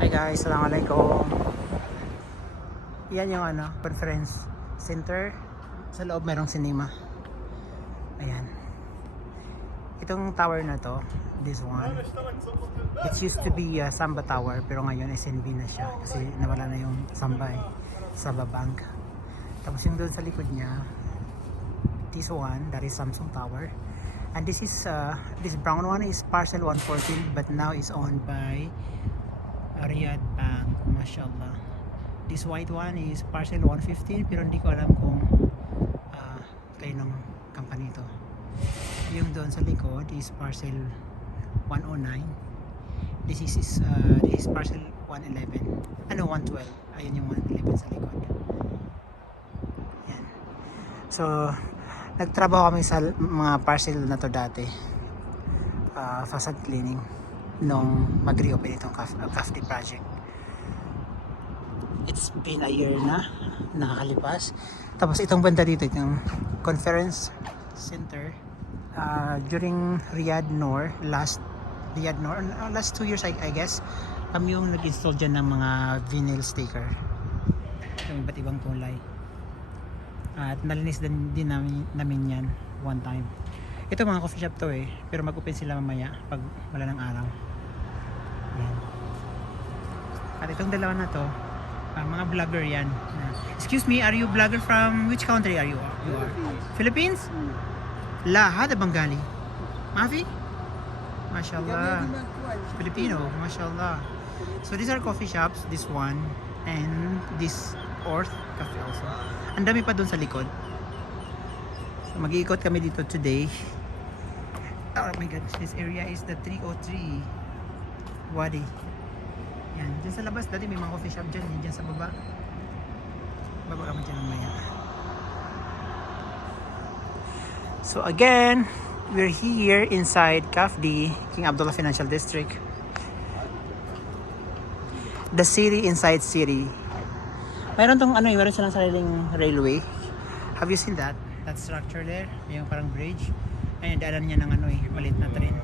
Hi guys, assalamualaikum. Yan yung conference center. Sa loob merong cinema. Ayan. Itong tower na to, this one, it used to be Samba Tower, pero ngayon SNB na siya kasi nawala na yung Samba Samba Bank. Tapos yung doon sa likod niya, this one, that is Samsung Tower. And this is this brown one is parcel 114, but now is owned by Riyadh Bank, mashallah. This white one is parcel 115, pero hindi ko alam kung kaninong company ito. Yung doon sa likod is parcel 109. This is parcel 111. 112. Ayun yung 111 sa likod. Yan. So, nagtrabaho kami sa mga parcel na to dati. Facade cleaning nung mag-reopen itong CAFD project. It's been a year na nakakalipas. Tapos itong banda dito, itong conference center, during Riyadh Noor, last 2 years I guess, kami yung nag-install dyan ng mga vinyl sticker, yung iba't ibang kulay, at nalinis din namin yan one time. Ito mga coffee shop to pero mag-open sila mamaya pag wala ng araw. Yan. At itong dalawa na to, mga vlogger yan. Excuse me, are you vlogger from which country are you? You are Philippines? La, hada Bengali. Mafi? Mashallah. Filipino, mashallah. So these are coffee shops, this one and this Orth Cafe also. Ang dami pa doon sa likod. So mag-iikot kami dito today. Oh my god, this area is the 303 Wadi. Yan, dyan sa labas dati may mga coffee shop dyan, dyan sa baba. Baba kami dyan mamaya. So again, we're here inside CAFD, King Abdullah Financial District. The city inside city. Mayroon tong meron silang sariling railway. Have you seen that? That structure there, yung parang bridge. Ayun, daanan niya ng maliit na train.